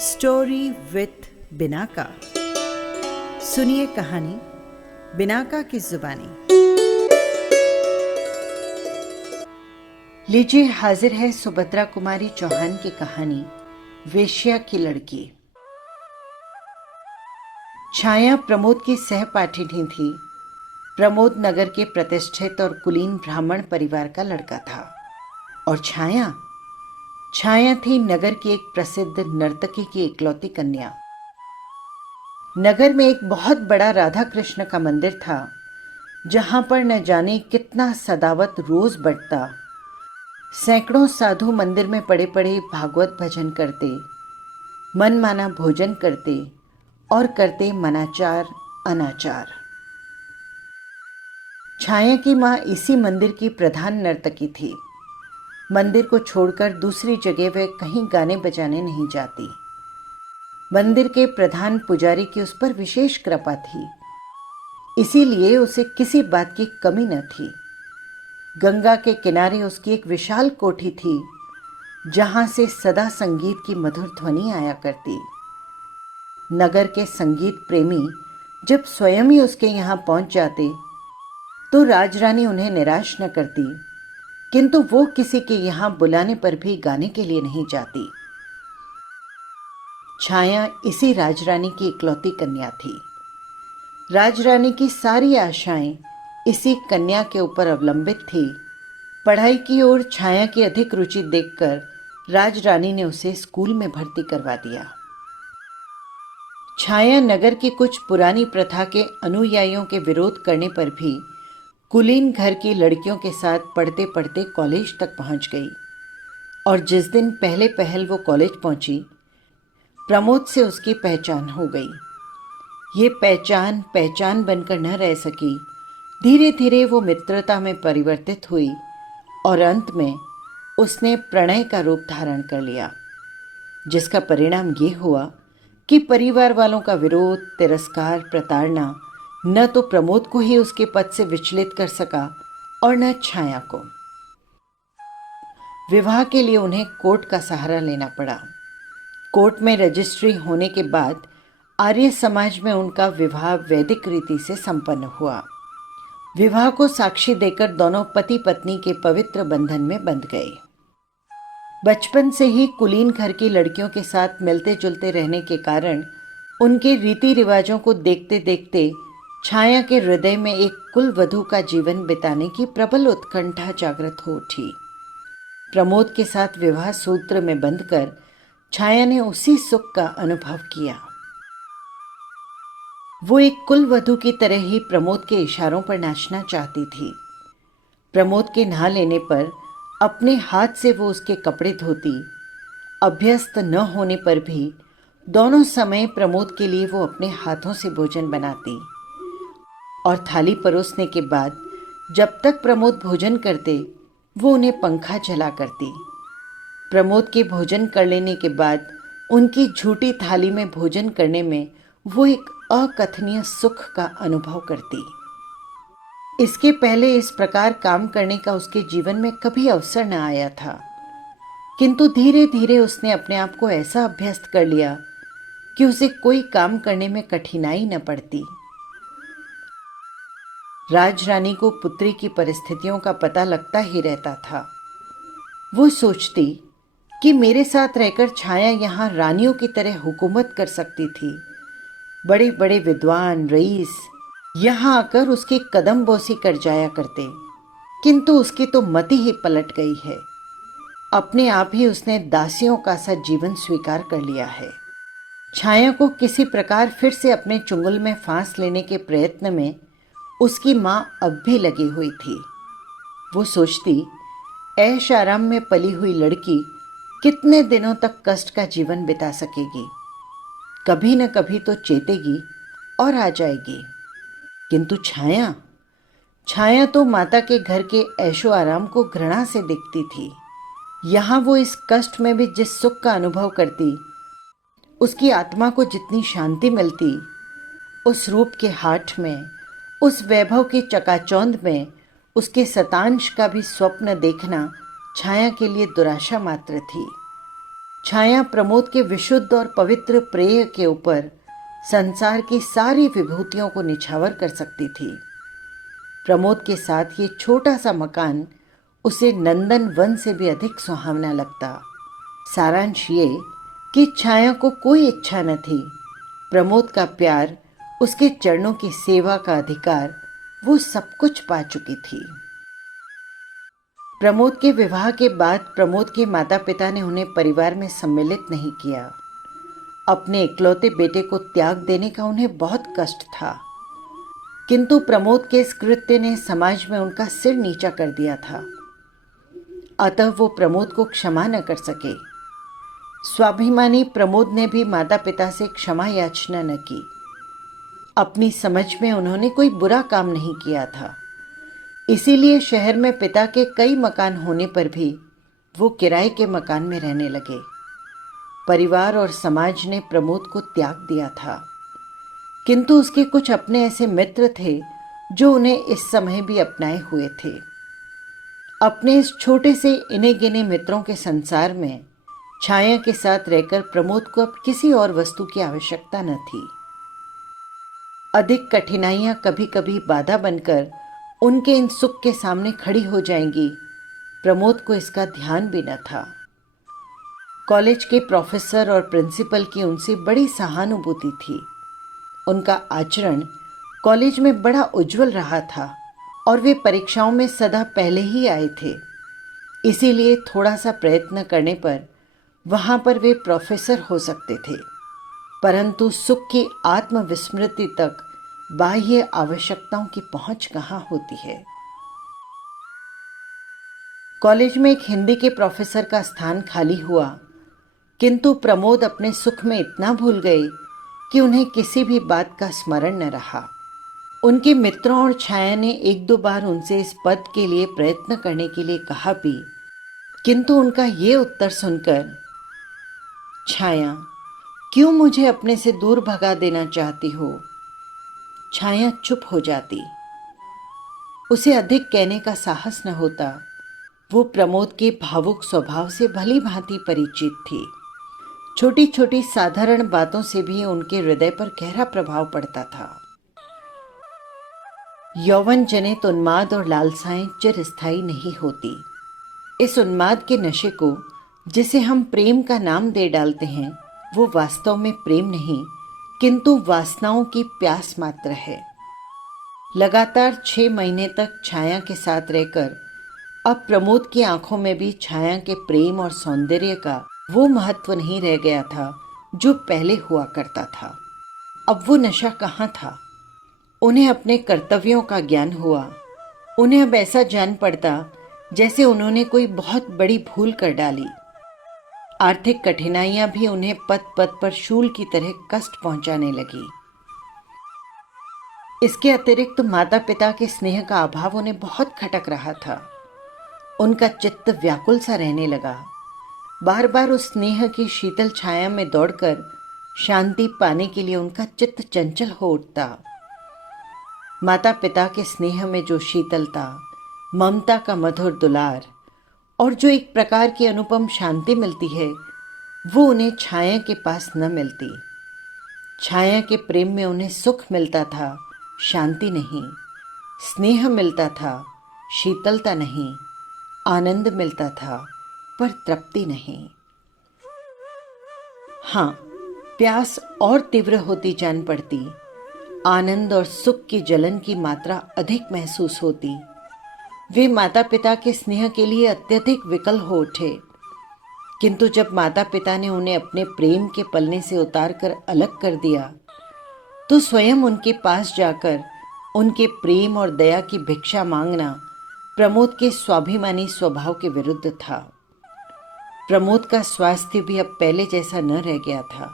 Story with Binaca. सुनिए कहानी Binaca की जुबानी। लीजिए, हाजिर है सुभद्रा कुमारी चौहान की कहानी वेश्या की लड़की। छाया प्रमोद की सहपाठिनी थी। प्रमोद नगर के प्रतिष्ठित और कुलीन ब्राह्मण परिवार का लड़का था और छाया थी नगर की एक प्रसिद्ध नर्तकी की इकलौती कन्या। नगर में एक बहुत बड़ा राधा कृष्ण का मंदिर था, जहां पर न जाने कितना सदावत रोज बढ़ता। सैकड़ों साधु मंदिर में पड़े पड़े भागवत भजन करते, मनमाना भोजन करते और करते मनाचार अनाचार। छाया की माँ इसी मंदिर की प्रधान नर्तकी थी। मंदिर को छोड़कर दूसरी जगह वह कहीं गाने बजाने नहीं जाती। मंदिर के प्रधान पुजारी की उस पर विशेष कृपा थी, इसीलिए उसे किसी बात की कमी न थी। गंगा के किनारे उसकी एक विशाल कोठी थी, जहां से सदा संगीत की मधुर ध्वनि आया करती। नगर के संगीत प्रेमी जब स्वयं ही उसके यहाँ पहुंच जाते तो राजरानी उन्हें निराश न करती, किंतु वो किसी के यहाँ बुलाने पर भी गाने के लिए नहीं जाती। छाया इसी राजरानी की इकलौती कन्या थी। राजरानी की सारी आशाएं इसी कन्या के ऊपर अवलंबित थी। पढ़ाई की ओर छाया की अधिक रुचि देखकर राजरानी ने उसे स्कूल में भर्ती करवा दिया। छाया नगर की कुछ पुरानी प्रथा के अनुयायियों के विरोध करने पर भी कुलीन घर की लड़कियों के साथ पढ़ते पढ़ते कॉलेज तक पहुंच गई। और जिस दिन पहले पहल वो कॉलेज पहुंची, प्रमोद से उसकी पहचान हो गई। ये पहचान बनकर न रह सकी। धीरे धीरे वो मित्रता में परिवर्तित हुई और अंत में उसने प्रणय का रूप धारण कर लिया, जिसका परिणाम ये हुआ कि परिवार वालों का विरोध, तिरस्कार, प्रताड़ना न तो प्रमोद को ही उसके पद से विचलित कर सका और न छाया को। विवाह के लिए उन्हें कोर्ट का सहारा लेना पड़ा। कोर्ट में रजिस्ट्री होने के बाद आर्य समाज में उनका विवाह वैदिक रीति से संपन्न हुआ। विवाह को साक्षी देकर दोनों पति पत्नी के पवित्र बंधन में बंध गए। बचपन से ही कुलीन घर की लड़कियों के साथ मिलते जुलते रहने के कारण उनके रीति रिवाजों को देखते देखते छाया के हृदय में एक कुलवधू का जीवन बिताने की प्रबल उत्कंठा जागृत हो उठी। प्रमोद के साथ विवाह सूत्र में बंधकर छाया ने उसी सुख का अनुभव किया। वो एक कुलवधू की तरह ही प्रमोद के इशारों पर नाचना चाहती थी। प्रमोद के नहा लेने पर अपने हाथ से वो उसके कपड़े धोती। अभ्यस्त न होने पर भी दोनों समय प्रमोद के लिए वो अपने हाथों से भोजन बनाती और थाली परोसने के बाद जब तक प्रमोद भोजन करते वो उन्हें पंखा जला करती। प्रमोद के भोजन कर लेने के बाद उनकी झूठी थाली में भोजन करने में वो एक अकथनीय सुख का अनुभव करती। इसके पहले इस प्रकार काम करने का उसके जीवन में कभी अवसर न आया था, किंतु धीरे धीरे उसने अपने आप को ऐसा अभ्यस्त कर लिया कि उसे कोई काम करने में कठिनाई न पड़ती। राजरानी को पुत्री की परिस्थितियों का पता लगता ही रहता था। वो सोचती कि मेरे साथ रहकर छाया यहाँ रानियों की तरह हुकूमत कर सकती थी। बड़े बड़े विद्वान रईस यहाँ आकर उसकी कदम बोसी कर जाया करते, किंतु उसकी तो मति ही पलट गई है। अपने आप ही उसने दासियों का सा जीवन स्वीकार कर लिया है। छाया को किसी प्रकार फिर से अपने चुंगल में फांस लेने के प्रयत्न में उसकी माँ अब भी लगी हुई थी। वो सोचती, ऐश आराम में पली हुई लड़की कितने दिनों तक कष्ट का जीवन बिता सकेगी। कभी न कभी तो चेतेगी और आ जाएगी। किंतु छाया तो माता के घर के ऐशो आराम को घृणा से देखती थी। यहाँ वो इस कष्ट में भी जिस सुख का अनुभव करती, उसकी आत्मा को जितनी शांति मिलती, उस रूप के हाट में, उस वैभव की चकाचौंध में उसके शतांश का भी स्वप्न देखना छाया के लिए दुराशा मात्र थी। छाया प्रमोद के विशुद्ध और पवित्र प्रेय के ऊपर संसार की सारी विभूतियों को निछावर कर सकती थी। प्रमोद के साथ ये छोटा सा मकान उसे नंदन वन से भी अधिक सुहावना लगता। सारांश ये कि छाया को कोई इच्छा न थी। प्रमोद का प्यार, उसके चरणों की सेवा का अधिकार, वो सब कुछ पा चुकी थी। प्रमोद के विवाह के बाद प्रमोद के माता पिता ने उन्हें परिवार में सम्मिलित नहीं किया। अपने इकलौते बेटे को त्याग देने का उन्हें बहुत कष्ट था, किंतु प्रमोद के इस कृत्य ने समाज में उनका सिर नीचा कर दिया था। अतः वो प्रमोद को क्षमा न कर सके। स्वाभिमानी प्रमोद ने भी माता पिता से क्षमा याचना न की। अपनी समझ में उन्होंने कोई बुरा काम नहीं किया था, इसीलिए शहर में पिता के कई मकान होने पर भी वो किराए के मकान में रहने लगे। परिवार और समाज ने प्रमोद को त्याग दिया था, किंतु उसके कुछ अपने ऐसे मित्र थे जो उन्हें इस समय भी अपनाए हुए थे। अपने इस छोटे से इने गिने मित्रों के संसार में छाया के साथ रहकर प्रमोद को अब किसी और वस्तु की आवश्यकता न थी। अधिक कठिनाइयां कभी कभी बाधा बनकर उनके इन सुख के सामने खड़ी हो जाएंगी, प्रमोद को इसका ध्यान भी न था। कॉलेज के प्रोफेसर और प्रिंसिपल की उनसे बड़ी सहानुभूति थी। उनका आचरण कॉलेज में बड़ा उज्जवल रहा था और वे परीक्षाओं में सदा पहले ही आए थे। इसीलिए थोड़ा सा प्रयत्न करने पर वहाँ पर वे प्रोफेसर हो सकते थे, परंतु सुख की आत्मविस्मृति तक बाह्य आवश्यकताओं की पहुंच कहाँ होती है। कॉलेज में एक हिंदी के प्रोफेसर का स्थान खाली हुआ, किंतु प्रमोद अपने सुख में इतना भूल गए कि उन्हें किसी भी बात का स्मरण न रहा। उनके मित्रों और छाया ने एक दो बार उनसे इस पद के लिए प्रयत्न करने के लिए कहा भी, किंतु उनका ये उत्तर सुनकर, छाया क्यों मुझे अपने से दूर भगा देना चाहती हो, छाया चुप हो जाती। उसे अधिक कहने का साहस न होता। वो प्रमोद के भावुक स्वभाव से भली भांति परिचित थी। छोटी छोटी साधारण बातों से भी उनके हृदय पर गहरा प्रभाव पड़ता था। यौवन जनित उन्माद और लालसाएं चिरस्थायी नहीं होती। इस उन्माद के नशे को, जिसे हम प्रेम का नाम दे डालते हैं, वो वास्तव में प्रेम नहीं, किंतु वासनाओं की प्यास मात्र है। लगातार 6 महीने तक छाया के साथ रहकर अब प्रमोद की आंखों में भी छाया के प्रेम और सौंदर्य का वो महत्व नहीं रह गया था जो पहले हुआ करता था। अब वो नशा कहाँ था। उन्हें अपने कर्तव्यों का ज्ञान हुआ। उन्हें अब ऐसा जान पड़ता जैसे उन्होंने कोई बहुत बड़ी भूल कर डाली। आर्थिक कठिनाइयां भी उन्हें पद पद पर शूल की तरह कष्ट पहुंचाने लगी। इसके अतिरिक्त माता पिता के स्नेह का अभाव उन्हें बहुत खटक रहा था। उनका चित्त व्याकुल सा रहने लगा। बार बार उस स्नेह की शीतल छाया में दौड़कर शांति पाने के लिए उनका चित्त चंचल हो उठता। माता पिता के स्नेह में जो शीतलता, ममता का मधुर दुलार और जो एक प्रकार की अनुपम शांति मिलती है, वो उन्हें छाया के पास न मिलती। छाया के प्रेम में उन्हें सुख मिलता था, शांति नहीं। स्नेह मिलता था, शीतलता नहीं। आनंद मिलता था, पर तृप्ति नहीं। हाँ, प्यास और तीव्र होती जान पड़ती। आनंद और सुख की जलन की मात्रा अधिक महसूस होती। वे माता पिता के स्नेह के लिए अत्यधिक विकल हो उठे, किंतु जब माता पिता ने उन्हें अपने प्रेम के पलने से उतारकर अलग कर दिया, तो स्वयं उनके पास जाकर उनके प्रेम और दया की भिक्षा मांगना प्रमोद के स्वाभिमानी स्वभाव के विरुद्ध था। प्रमोद का स्वास्थ्य भी अब पहले जैसा न रह गया था।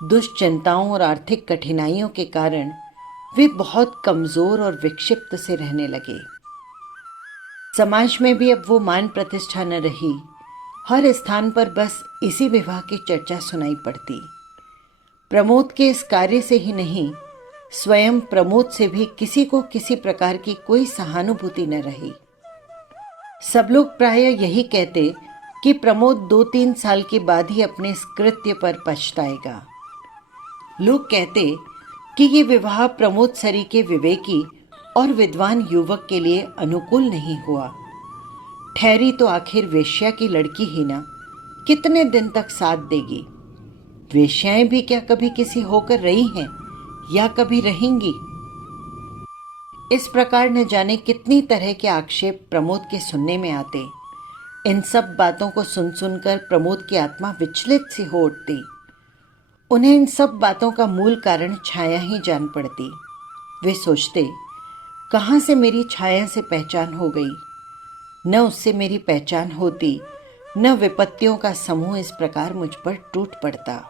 दुश्चिंताओं और आर्थिक कठिनाइयों के कारण वे बहुत कमजोर और विक्षिप्त से रहने लगे। समाज में भी अब वो मान प्रतिष्ठा न रही। हर स्थान पर बस इसी विवाह की चर्चा सुनाई पड़ती। प्रमोद के इस कार्य से ही नहीं, स्वयं प्रमोद से भी किसी को किसी प्रकार की कोई सहानुभूति न रही। सब लोग प्राय यही कहते कि प्रमोद 2-3 साल के बाद ही अपने इस कृत्य पर पछताएगा। लोग कहते कि ये विवाह प्रमोद सरीखे विवेकी और विद्वान युवक के लिए अनुकूल नहीं हुआ। ठहरी तो आखिर वेश्या की लड़की ही ना, कितने दिन तक साथ देगी। वेश्याएं भी क्या कभी किसी होकर रही हैं या कभी रहेंगी। इस प्रकार न जाने कितनी तरह के आक्षेप प्रमोद के सुनने में आते। इन सब बातों को सुन सुनकर प्रमोद की आत्मा विचलित सी हो उठती। उन्हें इन सब बातों का मूल कारण छाया ही जान पड़ती। वे सोचते, कहाँ से मेरी छाया से पहचान हो गई। न उससे मेरी पहचान होती, न विपत्तियों का समूह इस प्रकार मुझ पर टूट पड़ता।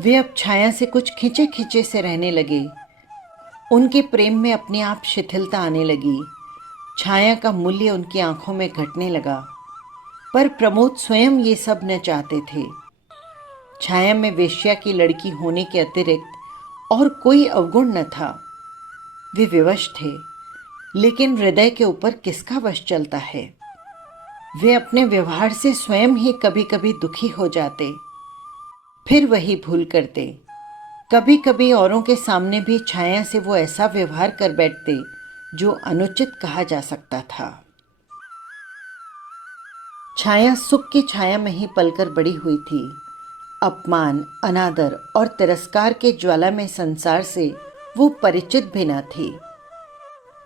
वे अब छाया से कुछ खिंचे खिंचे से रहने लगे। उनके प्रेम में अपने आप शिथिलता आने लगी। छाया का मूल्य उनकी आंखों में घटने लगा। पर प्रमोद स्वयं ये सब न चाहते थे। छाया में वेश्या की लड़की होने के अतिरिक्त और कोई अवगुण न था। वे विवश थे, लेकिन हृदय के ऊपर किसका वश चलता है। वे अपने व्यवहार से स्वयं ही कभी कभी दुखी हो जाते, फिर वही भूल करते। कभी कभी औरों के सामने भी छाया से वो ऐसा व्यवहार कर बैठते जो अनुचित कहा जा सकता था। छाया सुख की छाया में ही पलकर बड़ी हुई थी। अपमान, अनादर और तिरस्कार के ज्वाला में संसार से वो परिचित भी न थी।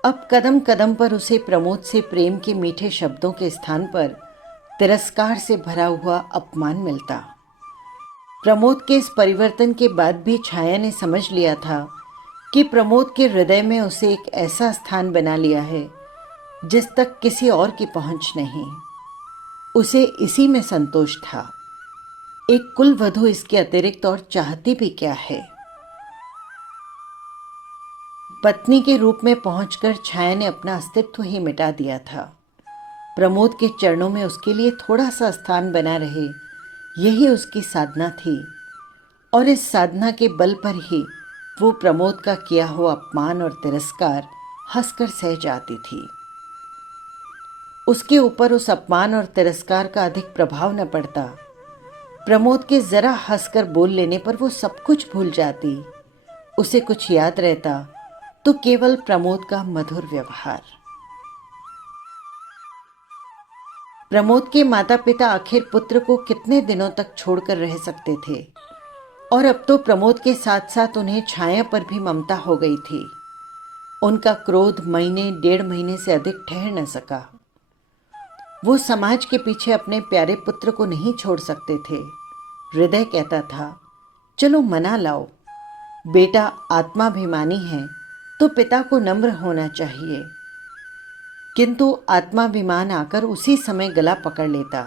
अब कदम कदम पर उसे प्रमोद से प्रेम के मीठे शब्दों के स्थान पर तिरस्कार से भरा हुआ अपमान मिलता। प्रमोद के इस परिवर्तन के बाद भी छाया ने समझ लिया था कि प्रमोद के हृदय में उसे एक ऐसा स्थान बना लिया है जिस तक किसी और की पहुंच नहीं। उसे इसी में संतोष था। एक कुल वधू इसके अतिरिक्त और चाहती भी क्या है। पत्नी के रूप में पहुंचकर छाया ने अपना अस्तित्व ही मिटा दिया था। प्रमोद के चरणों में उसके लिए थोड़ा सा स्थान बना रहे, यही उसकी साधना थी। और इस साधना के बल पर ही वो प्रमोद का किया हुआ अपमान और तिरस्कार हंसकर सह जाती थी। उसके ऊपर उस अपमान और तिरस्कार का अधिक प्रभाव न पड़ता। प्रमोद के जरा हंसकर बोल लेने पर वो सब कुछ भूल जाती। उसे कुछ याद रहता तो केवल प्रमोद का मधुर व्यवहार। प्रमोद के माता पिता आखिर पुत्र को कितने दिनों तक छोड़कर रह सकते थे, और अब तो प्रमोद के साथ साथ उन्हें छाया पर भी ममता हो गई थी। उनका क्रोध महीने 1.5 महीने से अधिक ठहर न सका। वो समाज के पीछे अपने प्यारे पुत्र को नहीं छोड़ सकते थे। हृदय कहता था, चलो मना लाओ। बेटा आत्माभिमानी है तो पिता को नम्र होना चाहिए, किंतु आत्माभिमान आकर उसी समय गला पकड़ लेता।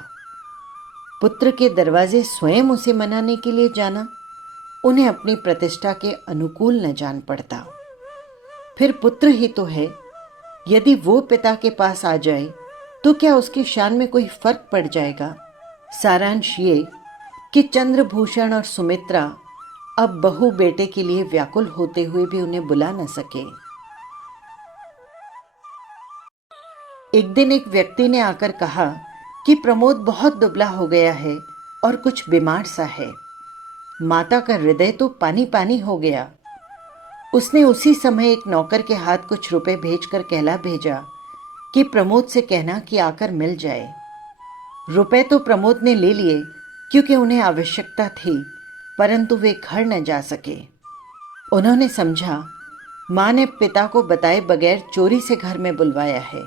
पुत्र के दरवाजे स्वयं उसे मनाने के लिए जाना उन्हें अपनी प्रतिष्ठा के अनुकूल न जान पड़ता। फिर पुत्र ही तो है, यदि वो पिता के पास आ जाए तो क्या उसकी शान में कोई फर्क पड़ जाएगा। सारांश ये कि चंद्रभूषण और सुमित्रा अब बहू बेटे के लिए व्याकुल होते हुए भी उन्हें बुला न सके। एक दिन एक व्यक्ति ने आकर कहा कि प्रमोद बहुत दुबला हो गया है और कुछ बीमार सा है। माता का हृदय तो पानी पानी हो गया। उसने उसी समय एक नौकर के हाथ कुछ रुपए भेजकर कहला भेजा कि प्रमोद से कहना कि आकर मिल जाए। रुपए तो प्रमोद ने ले लिए क्योंकि उन्हें आवश्यकता थी, परंतु वे घर न जा सके। उन्होंने समझा माँ ने पिता को बताए बगैर चोरी से घर में बुलवाया है,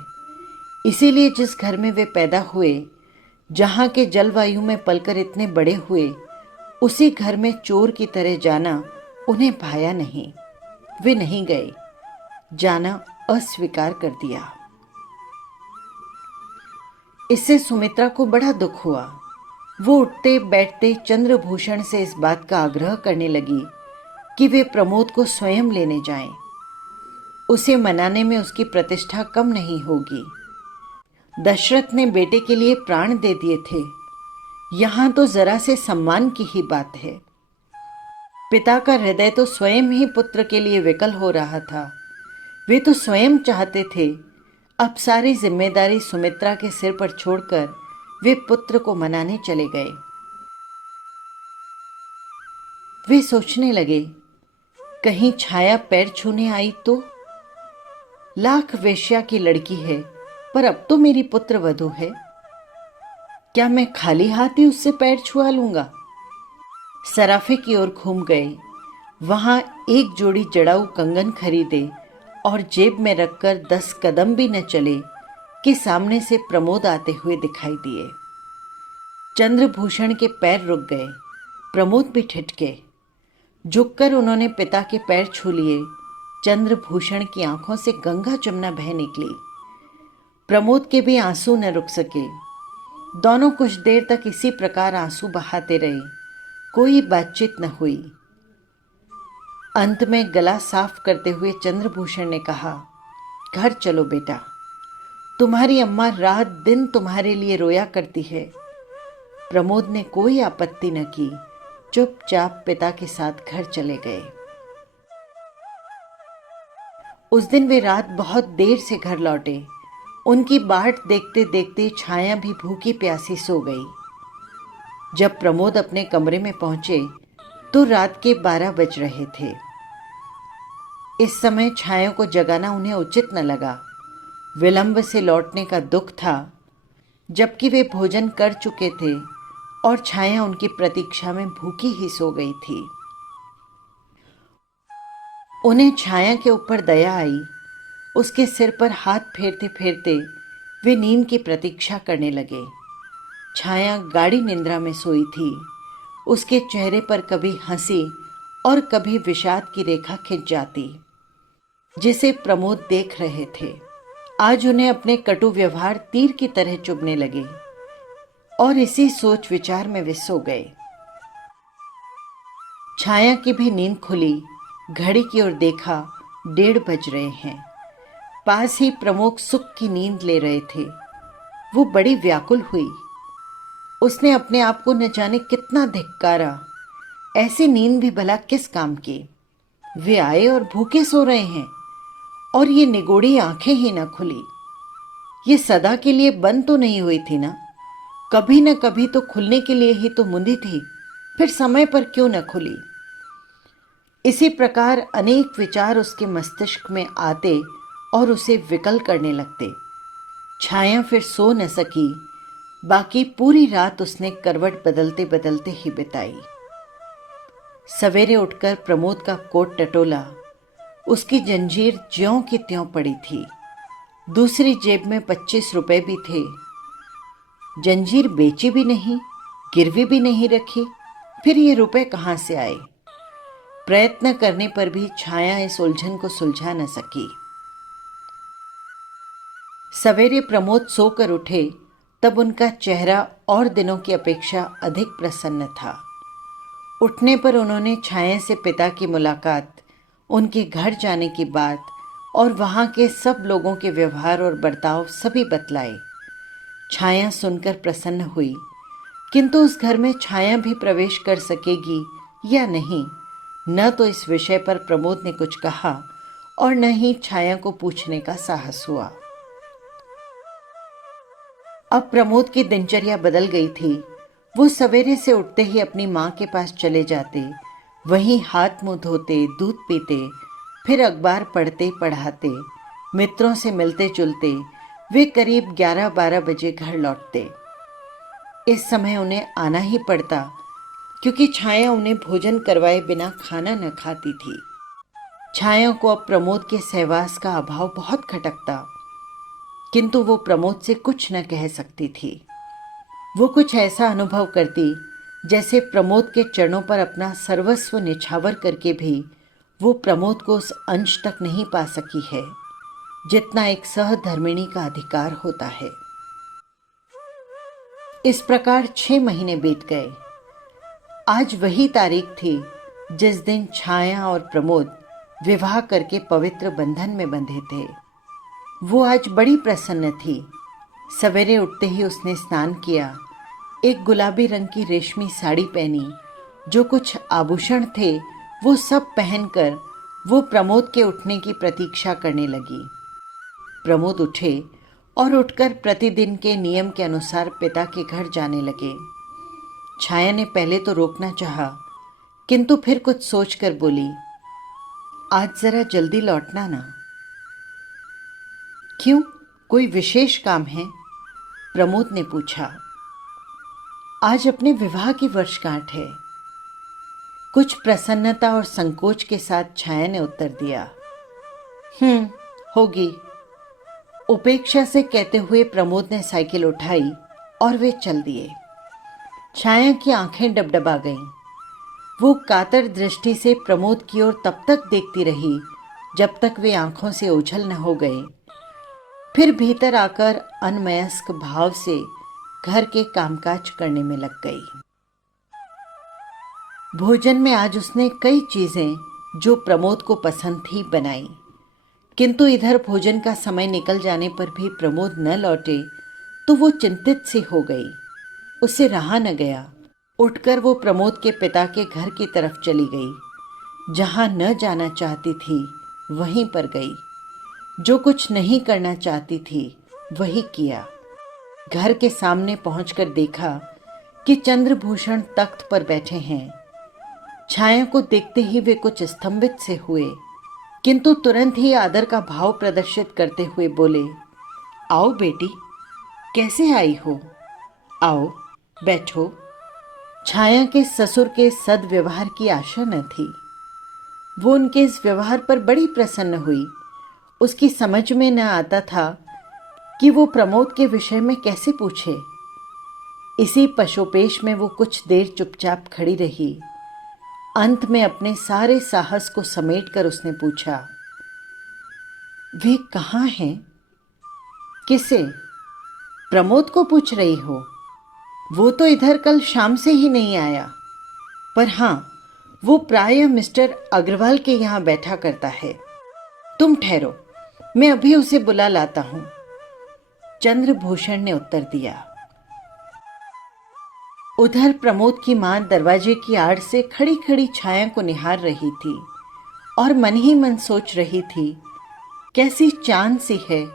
इसीलिए जिस घर में वे पैदा हुए, जहाँ के जलवायु में पलकर इतने बड़े हुए, उसी घर में चोर की तरह जाना उन्हें भाया नहीं। वे नहीं गए, जाना अस्वीकार कर दिया। इससे सुमित्रा को बड़ा दुख हुआ। वो उठते बैठते चंद्रभूषण से इस बात का आग्रह करने लगी कि वे प्रमोद को स्वयं लेने जाएं। उसे मनाने में उसकी प्रतिष्ठा कम नहीं होगी। दशरथ ने बेटे के लिए प्राण दे दिए थे, यहाँ तो जरा से सम्मान की ही बात है। पिता का हृदय तो स्वयं ही पुत्र के लिए विकल हो रहा था। वे तो स्वयं चाहते थे अब सारी जिम्मेदारी सुमित्रा के सिर पर छोड़कर वे पुत्र को मनाने चले गए। वे सोचने लगे, कहीं छाया पैर छूने आई तो? लाख वेश्या की लड़की है, पर अब तो मेरी पुत्र वधू है। क्या मैं खाली हाथ ही उससे पैर छुआ लूंगा? सराफे की ओर घूम गए। वहां एक जोड़ी जड़ाऊ कंगन खरीदे और जेब में रखकर 10 कदम भी न चले कि सामने से प्रमोद आते हुए दिखाई दिए। चंद्रभूषण के पैर रुक गए। प्रमोद भी ठिठके। झुककर उन्होंने पिता के पैर छू लिए। चंद्रभूषण की आंखों से गंगा जमुना बह निकली। प्रमोद के भी आंसू न रुक सके। दोनों कुछ देर तक इसी प्रकार आंसू बहाते रहे। कोई बातचीत न हुई। अंत में गला साफ करते हुए चंद्रभूषण ने कहा, घर चलो बेटा, तुम्हारी अम्मा रात दिन तुम्हारे लिए रोया करती है। प्रमोद ने कोई आपत्ति न की, चुपचाप पिता के साथ घर चले गए। उस दिन वे रात बहुत देर से घर लौटे। उनकी बाट देखते देखते छाया भी भूखी प्यासी सो गई। जब प्रमोद अपने कमरे में पहुंचे तो रात के 12 बज रहे थे। इस समय छाया को जगाना उन्हें उचित न लगा। विलंब से लौटने का दुख था, जबकि वे भोजन कर चुके थे और छाया उनकी प्रतीक्षा में भूखी ही सो गई थी। उन्हें छाया के ऊपर दया आई। उसके सिर पर हाथ फेरते फेरते वे नींद की प्रतीक्षा करने लगे। छाया गाढ़ी निद्रा में सोई थी। उसके चेहरे पर कभी हंसी और कभी विषाद की रेखा खिंच जाती, जिसे प्रमोद देख रहे थे। आज उन्हें अपने कटु व्यवहार तीर की तरह चुभने लगे और इसी सोच विचार में वे सो गए। छाया की भी नींद खुली। घड़ी की ओर देखा, 1:30 बज रहे हैं। पास ही प्रमोद सुख की नींद ले रहे थे। वो बड़ी व्याकुल हुई। उसने अपने आप को न जाने कितना धिक्कारा। ऐसी नींद भी भला किस काम की? वे आए और भूखे सो रहे हैं और ये निगोड़ी आंखें ही न खुली। ये सदा के लिए बंद तो नहीं हुई थी ना? कभी न कभी तो खुलने के लिए ही तो मुंदी थी, फिर समय पर क्यों न खुली? इसी प्रकार अनेक विचार उसके मस्तिष्क में आते और उसे विकल करने लगते। छाया फिर सो न सकी। बाकी पूरी रात उसने करवट बदलते बदलते ही बिताई। सवेरे उठकर प्रमोद का कोट टटोला। उसकी जंजीर ज्यों की त्यों पड़ी थी। दूसरी जेब में 25 रुपए भी थे। जंजीर बेची भी नहीं, गिरवी भी नहीं रखी, फिर ये रुपए कहाँ से आए? प्रयत्न करने पर भी छाया इस उलझन को सुलझा न सकी। सवेरे प्रमोद सोकर उठे तब उनका चेहरा और दिनों की अपेक्षा अधिक प्रसन्न था। उठने पर उन्होंने छाया से पिता की मुलाकात, उनके घर जाने की बात और वहाँ के सब लोगों के व्यवहार और बर्ताव सभी बतलाए। छाया सुनकर प्रसन्न हुई, किंतु उस घर में छाया भी प्रवेश कर सकेगी या नहीं, न तो इस विषय पर प्रमोद ने कुछ कहा और न ही छाया को पूछने का साहस हुआ। अब प्रमोद की दिनचर्या बदल गई थी। वो सवेरे से उठते ही अपनी माँ के पास चले जाते, वहीं हाथ मुंह धोते, दूध पीते, फिर अखबार पढ़ते पढ़ाते, मित्रों से मिलते जुलते वे करीब 11-12 बजे घर लौटते। इस समय उन्हें आना ही पड़ता, क्योंकि छाया उन्हें भोजन करवाए बिना खाना न खाती थी। छाया को अब प्रमोद के सहवास का अभाव बहुत खटकता, किंतु वो प्रमोद से कुछ न कह सकती थी। वो कुछ ऐसा अनुभव करती जैसे प्रमोद के चरणों पर अपना सर्वस्व निछावर करके भी वो प्रमोद को उस अंश तक नहीं पा सकी है जितना एक सहधर्मिणी का अधिकार होता है। इस प्रकार 6 महीने बीत गए। आज वही तारीख थी जिस दिन छाया और प्रमोद विवाह करके पवित्र बंधन में बंधे थे। वो आज बड़ी प्रसन्न थी। सवेरे उठते ही उसने स्नान किया, एक गुलाबी रंग की रेशमी साड़ी पहनी, जो कुछ आभूषण थे वो सब पहनकर वो प्रमोद के उठने की प्रतीक्षा करने लगी। प्रमोद उठे और उठकर प्रतिदिन के नियम के अनुसार पिता के घर जाने लगे। छाया ने पहले तो रोकना चाहा, किंतु फिर कुछ सोचकर बोली, आज जरा जल्दी लौटना ना। क्यों, कोई विशेष काम है? प्रमोद ने पूछा। आज अपने विवाह की वर्षगांठ है। कुछ प्रसन्नता और संकोच के साथ छाया ने उत्तर दिया। होगी, उपेक्षा से कहते हुए प्रमोद ने साइकिल उठाई और वे चल दिए। छाया की आंखें डबडबा गईं। वो कातर दृष्टि से प्रमोद की ओर तब तक देखती रही जब तक वे आंखों से ओझल न हो गए। फिर भीतर आकर अनमयस्क भाव से घर के कामकाज करने में लग गई। भोजन में आज उसने कई चीजें जो प्रमोद को पसंद थी बनाई, किंतु इधर भोजन का समय निकल जाने पर भी प्रमोद न लौटे तो वो चिंतित सी हो गई। उसे रहा न गया। उठकर वो प्रमोद के पिता के घर की तरफ चली गई। जहां न जाना चाहती थी वहीं पर गई। जो कुछ नहीं करना चाहती थी वही किया। घर के सामने पहुंचकर देखा कि चंद्रभूषण तख्त पर बैठे हैं। छाया को देखते ही वे कुछ स्तंभित से हुए, किंतु तुरंत ही आदर का भाव प्रदर्शित करते हुए बोले, आओ बेटी, कैसे आई हो? आओ बैठो। छाया के ससुर के सद्व्यवहार की आशा न थी। वो उनके इस व्यवहार पर बड़ी प्रसन्न हुई। उसकी समझ में न आता था कि वो प्रमोद के विषय में कैसे पूछे। इसी पशोपेश में वो कुछ देर चुपचाप खड़ी रही। अंत में अपने सारे साहस को समेटकर उसने पूछा, वे कहाँ हैं? किसे? प्रमोद को पूछ रही हो? वो तो इधर कल शाम से ही नहीं आया। पर हाँ, वो प्रायः मिस्टर अग्रवाल के यहाँ बैठा करता है। तुम ठहरो, मैं अभी उसे बुला लाता हूं। चंद्रभूषण ने उत्तर दिया। उधर प्रमोद की मां दरवाजे की आड़ से खड़ी खड़ी छाया को निहार रही थी और मन ही मन सोच रही थी, कैसी चांद सी है।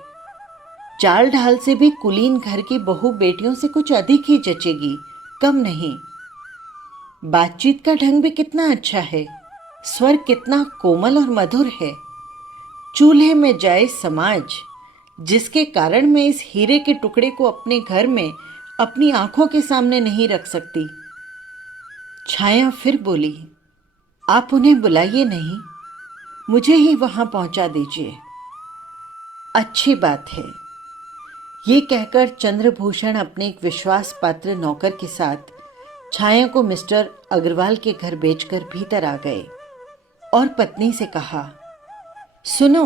चाल ढाल से भी कुलीन घर की बहू बेटियों से कुछ अधिक ही जचेगी, कम नहीं। बातचीत का ढंग भी कितना अच्छा है, स्वर कितना कोमल और मधुर है। चूल्हे में जाए समाज, जिसके कारण मैं इस हीरे के टुकड़े को अपने घर में अपनी आंखों के सामने नहीं रख सकती। छाया फिर बोली, आप उन्हें बुलाइए नहीं, मुझे ही वहां पहुंचा दीजिए। अच्छी बात है। ये कहकर चंद्रभूषण अपने एक विश्वास पात्र नौकर के साथ छाया को मिस्टर अग्रवाल के घर भेजकर भीतर आ गए और पत्नी से कहा, सुनो,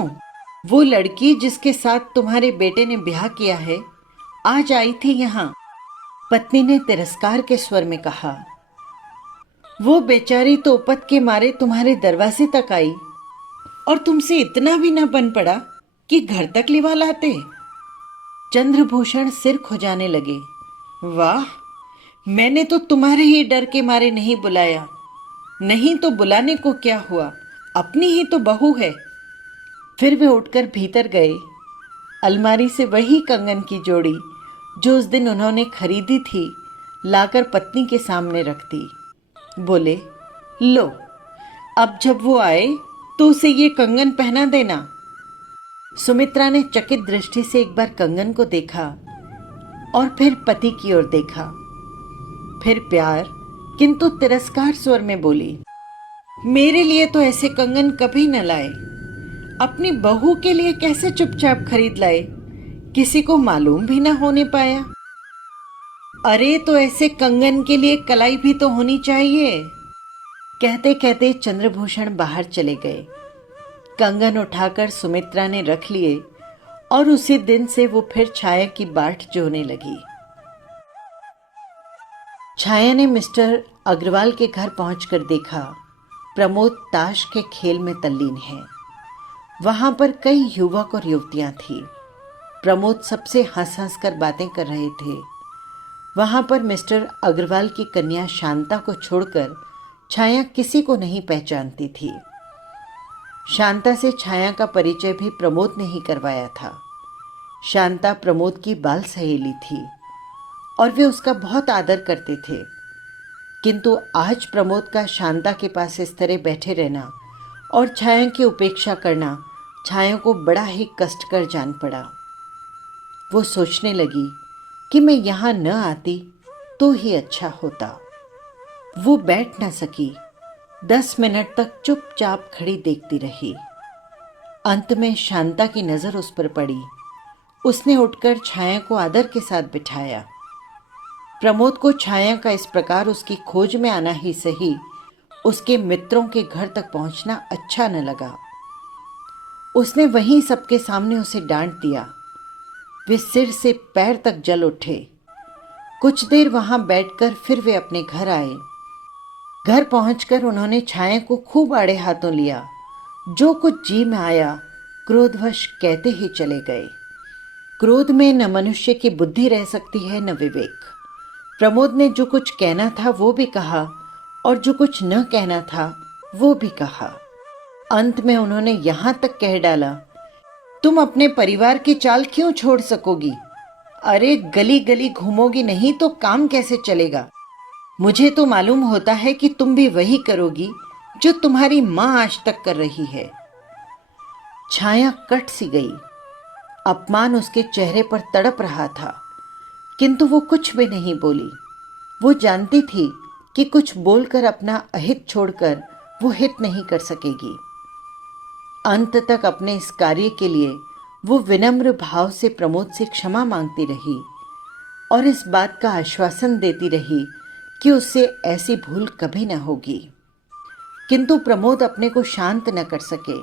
वो लड़की जिसके साथ तुम्हारे बेटे ने ब्याह किया है आज आई थी यहाँ। पत्नी ने तिरस्कार के स्वर में कहा, वो बेचारी तो उपत के मारे तुम्हारे दरवाजे तक आई और तुमसे इतना भी न बन पड़ा कि घर तक लिवा लाते। चंद्रभूषण सिर खुजाने लगे। वाह, मैंने तो तुम्हारे ही डर के मारे नहीं बुलाया। नहीं तो बुलाने को क्या हुआ, अपनी ही तो बहू है। फिर वे उठकर भीतर गए। अलमारी से वही कंगन की जोड़ी जो उस दिन उन्होंने खरीदी थी लाकर पत्नी के सामने रख दी। बोले, लो, अब जब वो आए तो उसे ये कंगन पहना देना। सुमित्रा ने चकित दृष्टि से एक बार कंगन को देखा और फिर पति की ओर देखा। फिर प्यार किंतु तिरस्कार स्वर में बोली, मेरे लिए तो ऐसे कंगन कभी न लाए। अपनी बहू के लिए कैसे चुपचाप खरीद लाए, किसी को मालूम भी न होने पाया। अरे तो ऐसे कंगन के लिए कलाई भी तो होनी चाहिए। कहते कहते चंद्रभूषण बाहर चले गए। कंगन उठाकर सुमित्रा ने रख लिए और उसी दिन से वो फिर छाया की बाट जोने लगी। छाया ने मिस्टर अग्रवाल के घर पहुंचकर देखा, प्रमोद ताश के खेल में तल्लीन है। वहां पर कई युवक और युवतियां थी। प्रमोद सबसे हंस हंस कर बातें कर रहे थे। वहां पर मिस्टर अग्रवाल की कन्या शांता को छोड़कर छाया किसी को नहीं पहचानती थी। शांता से छाया का परिचय भी प्रमोद ने ही करवाया था। शांता प्रमोद की बाल सहेली थी और वे उसका बहुत आदर करते थे, किंतु आज प्रमोद का शांता के पास इस तरह बैठे रहना और छाया की उपेक्षा करना छाया को बड़ा ही कष्टकर जान पड़ा। वो सोचने लगी कि मैं यहाँ न आती तो ही अच्छा होता। वो बैठ न सकी, 10 मिनट तक चुपचाप खड़ी देखती रही। अंत में शांता की नज़र उस पर पड़ी। उसने उठकर छाया को आदर के साथ बिठाया। प्रमोद को छाया का इस प्रकार उसकी खोज में आना ही सही, उसके मित्रों के घर तक पहुंचना अच्छा न लगा। उसने वहीं सबके सामने उसे डांट दिया। वे सिर से पैर तक जल उठे। कुछ देर वहां बैठकर फिर वे अपने घर आए। घर पहुंचकर उन्होंने छाया को खूब आड़े हाथों लिया। जो कुछ जी में आया क्रोधवश कहते ही चले गए। क्रोध में न मनुष्य की बुद्धि रह सकती है न विवेक। प्रमोद ने जो कुछ कहना था वो भी कहा और जो कुछ न कहना था वो भी कहा। अंत में उन्होंने यहां तक कह डाला, तुम अपने परिवार की चाल क्यों छोड़ सकोगी? अरे गली गली घूमोगी नहीं तो काम कैसे चलेगा? मुझे तो मालूम होता है कि तुम भी वही करोगी जो तुम्हारी मां आज तक कर रही है। छाया कट सी गई। अपमान उसके चेहरे पर तड़प रहा था, किंतु वो कुछ भी नहीं बोली। वो जानती थी कि कुछ बोलकर अपना अहित छोड़कर वो हित नहीं कर सकेगी। अंत तक अपने इस कार्य के लिए वो विनम्र भाव से प्रमोद से क्षमा मांगती रही और इस बात का आश्वासन देती रही कि उससे ऐसी भूल कभी न होगी। किंतु प्रमोद अपने को शांत न कर सके।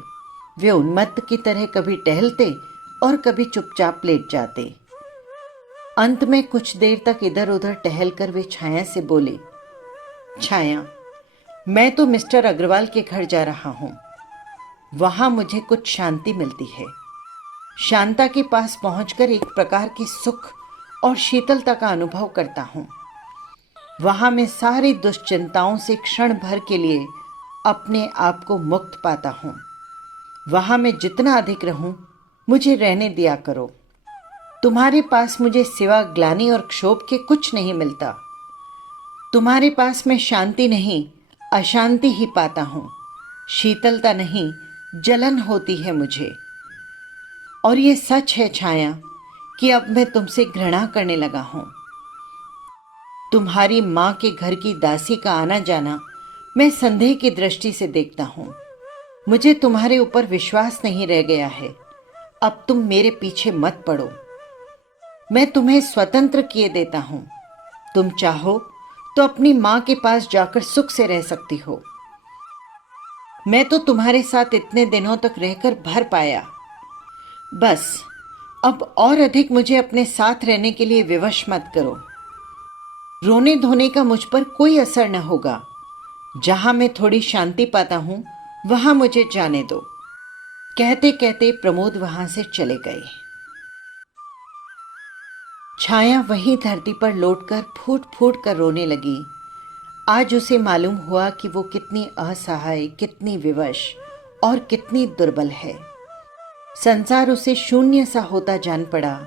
वे उन्मत्त की तरह कभी टहलते और कभी चुपचाप लेट जाते। अंत में कुछ देर तक इधर उधर टहलकर वे छाया से बोले, छाया, मैं तो मिस्टर अग्रवाल के घर जा रहा हूं। वहां मुझे कुछ शांति मिलती है। शांता के पास पहुंचकर एक प्रकार की सुख और शीतलता का अनुभव करता हूं। वहां मैं सारी दुश्चिंताओं से क्षण भर के लिए अपने आप को मुक्त पाता हूं। वहां मैं जितना अधिक रहूं, मुझे रहने दिया करो। तुम्हारे पास मुझे सिवा ग्लानि और क्षोभ के कुछ नहीं मिलता। तुम्हारे पास मैं शांति नहीं, अशांति ही पाता हूं। शीतलता नहीं, जलन होती है मुझे। और ये सच है छाया कि अब मैं तुमसे घृणा करने लगा हूं। तुम्हारी मां के घर की दासी का आना जाना मैं संदेह की दृष्टि से देखता हूं। मुझे तुम्हारे ऊपर विश्वास नहीं रह गया है। अब तुम मेरे पीछे मत पड़ो। मैं तुम्हें स्वतंत्र किए देता हूं। तुम चाहो तो अपनी मां के पास जाकर सुख से रह सकती हो। मैं तो तुम्हारे साथ इतने दिनों तक रहकर भर पाया। बस अब और अधिक मुझे अपने साथ रहने के लिए विवश मत करो। रोने धोने का मुझ पर कोई असर न होगा। जहां मैं थोड़ी शांति पाता हूं वहां मुझे जाने दो। कहते कहते प्रमोद वहां से चले गए। छाया वहीं धरती पर लौटकर फूट फूट कर रोने लगी। आज उसे मालूम हुआ कि वो कितनी असहाय, कितनी विवश और कितनी दुर्बल है। संसार उसे शून्य सा होता जान पड़ा।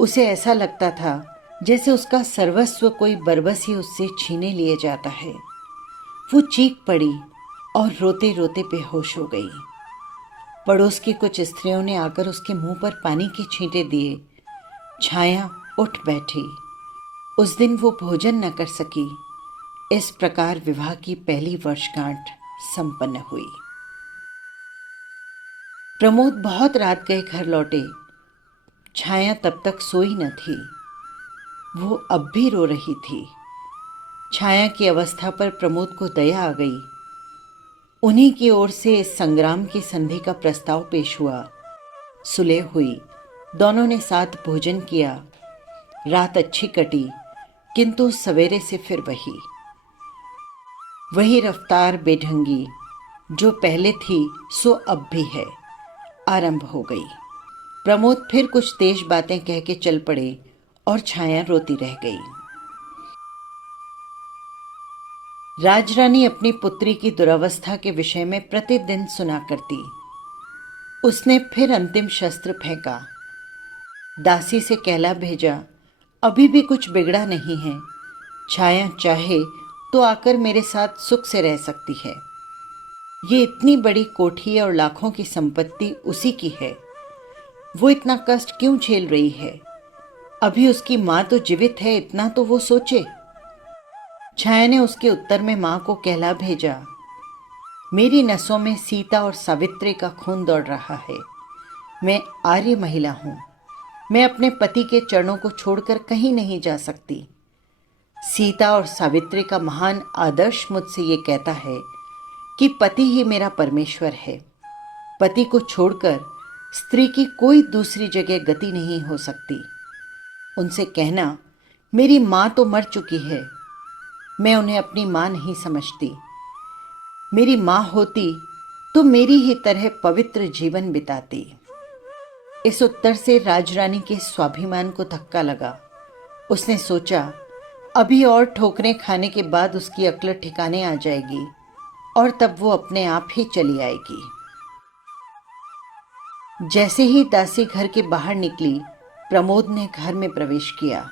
उसे ऐसा लगता था जैसे उसका सर्वस्व कोई बरबस ही उससे छीने लिए जाता है। वो चीख पड़ी और रोते रोते बेहोश हो गई। पड़ोस की कुछ स्त्रियों ने आकर उसके मुंह पर पानी के छींटे दिए। छाया उठ बैठी। उस दिन वो भोजन न कर सकी। इस प्रकार विवाह की पहली वर्षगांठ संपन्न हुई। प्रमोद बहुत रात गए घर लौटे। छाया तब तक सोई न थी। वो अब भी रो रही थी। छाया की अवस्था पर प्रमोद को दया आ गई। उन्हीं की ओर से इस संग्राम की संधि का प्रस्ताव पेश हुआ। सुलह हुई। दोनों ने साथ भोजन किया। रात अच्छी कटी, किंतु सवेरे से फिर वही रफ्तार बेढंगी जो पहले थी सो अब भी है, आरंभ हो गई। प्रमोद फिर कुछ तेज बातें कह के चल पड़े और छाया रोती रह गई। राजरानी अपनी पुत्री की दुरावस्था के विषय में प्रतिदिन सुना करती। उसने फिर अंतिम शस्त्र फेंका। दासी से कहला भेजा, अभी भी कुछ बिगड़ा नहीं है। छाया चाहे तो आकर मेरे साथ सुख से रह सकती है। ये इतनी बड़ी कोठी और लाखों की संपत्ति उसी की है। वो इतना कष्ट क्यों झेल रही है? अभी उसकी माँ तो जीवित है, इतना तो वो सोचे। छाया ने उसके उत्तर में माँ को कहला भेजा, मेरी नसों में सीता और सावित्री का खून दौड़ रहा है। मैं आर्य महिला हूँ। मैं अपने पति के चरणों को छोड़कर कहीं नहीं जा सकती। सीता और सावित्री का महान आदर्श मुझसे ये कहता है कि पति ही मेरा परमेश्वर है। पति को छोड़कर स्त्री की कोई दूसरी जगह गति नहीं हो सकती। उनसे कहना, मेरी माँ तो मर चुकी है, मैं उन्हें अपनी माँ नहीं समझती। मेरी माँ होती तो मेरी ही तरह पवित्र जीवन बिताती। इस उत्तर से राजरानी के स्वाभिमान को धक्का लगा। उसने सोचा, अभी और ठोकरें खाने के बाद उसकी अक्ल ठिकाने आ जाएगी और तब वो अपने आप ही चली आएगी। जैसे ही दासी घर के बाहर निकली, प्रमोद ने घर में प्रवेश किया।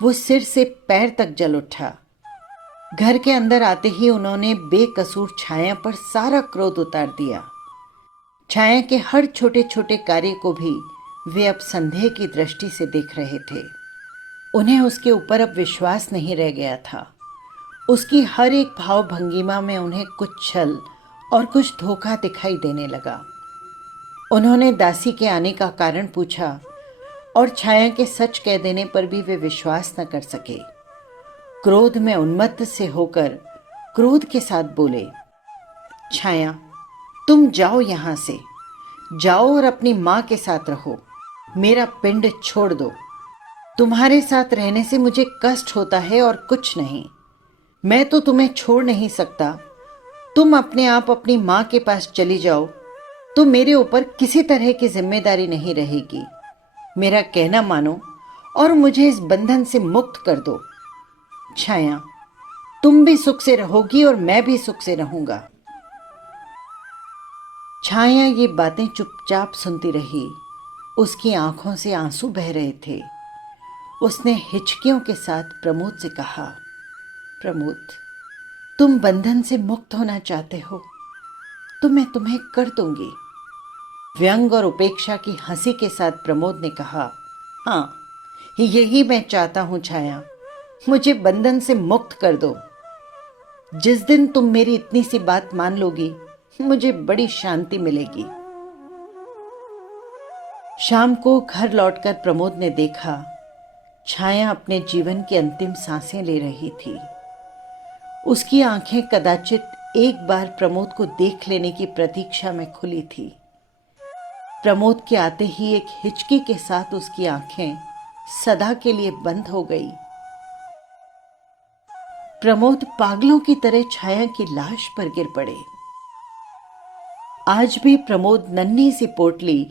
वो सिर से पैर तक जल उठा। घर के अंदर आते ही उन्होंने बेकसूर छाया पर सारा क्रोध उतार दिया। छाया के हर छोटे छोटे कार्य को भी वे अब संदेह की दृष्टि से देख रहे थे। उन्हें उसके ऊपर अब विश्वास नहीं रह गया था। उसकी हर एक भाव भंगिमा में उन्हें कुछ छल और कुछ धोखा दिखाई देने लगा। उन्होंने दासी के आने का कारण पूछा और छाया के सच कह देने पर भी वे विश्वास न कर सके। क्रोध में उन्मत्त से होकर क्रोध के साथ बोले, छाया, तुम जाओ यहाँ से, जाओ और अपनी माँ के साथ रहो। मेरा पिंड छोड़ दो। तुम्हारे साथ रहने से मुझे कष्ट होता है और कुछ नहीं। मैं तो तुम्हें छोड़ नहीं सकता। तुम अपने आप अपनी माँ के पास चली जाओ तो मेरे ऊपर किसी तरह की जिम्मेदारी नहीं रहेगी। मेरा कहना मानो और मुझे इस बंधन से मुक्त कर दो। छाया, तुम भी सुख से रहोगी और मैं भी सुख से रहूंगा। छाया ये बातें चुपचाप सुनती रही। उसकी आंखों से आंसू बह रहे थे। उसने हिचकियों के साथ प्रमोद से कहा, प्रमोद, तुम बंधन से मुक्त होना चाहते हो तो मैं तुम्हें कर दूंगी। व्यंग और उपेक्षा की हंसी के साथ प्रमोद ने कहा, हाँ, यही मैं चाहता हूं छाया, मुझे बंधन से मुक्त कर दो। जिस दिन तुम मेरी इतनी सी बात मान लोगी, मुझे बड़ी शांति मिलेगी। शाम को घर लौटकर प्रमोद ने देखा, छाया अपने जीवन की अंतिम सांसें ले रही थी। उसकी आंखें कदाचित एक बार प्रमोद को देख लेने की प्रतीक्षा में खुली थी। प्रमोद के आते ही एक हिचकी के साथ उसकी आंखें सदा के लिए बंद हो गई। प्रमोद पागलों की तरह छाया की लाश पर गिर पड़े। आज भी प्रमोद नन्ही सी पोटली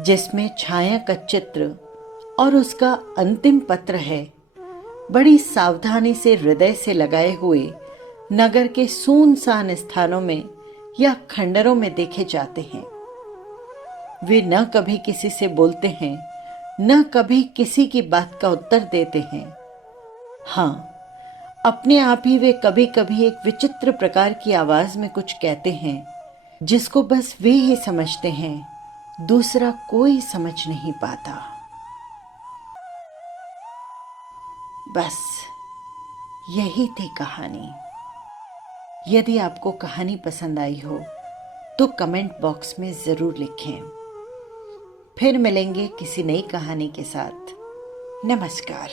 जिसमें छाया का चित्र और उसका अंतिम पत्र है, बड़ी सावधानी से हृदय से लगाए हुए नगर के सुनसान स्थानों में या खंडरों में देखे जाते हैं। वे न कभी किसी से बोलते हैं, न कभी किसी की बात का उत्तर देते हैं। हाँ, अपने आप ही वे कभी कभी एक विचित्र प्रकार की आवाज में कुछ कहते हैं जिसको बस वे ही समझते हैं, दूसरा कोई समझ नहीं पाता। बस यही थी कहानी। यदि आपको कहानी पसंद आई हो तो कमेंट बॉक्स में ज़रूर लिखें। फिर मिलेंगे किसी नई कहानी के साथ। नमस्कार।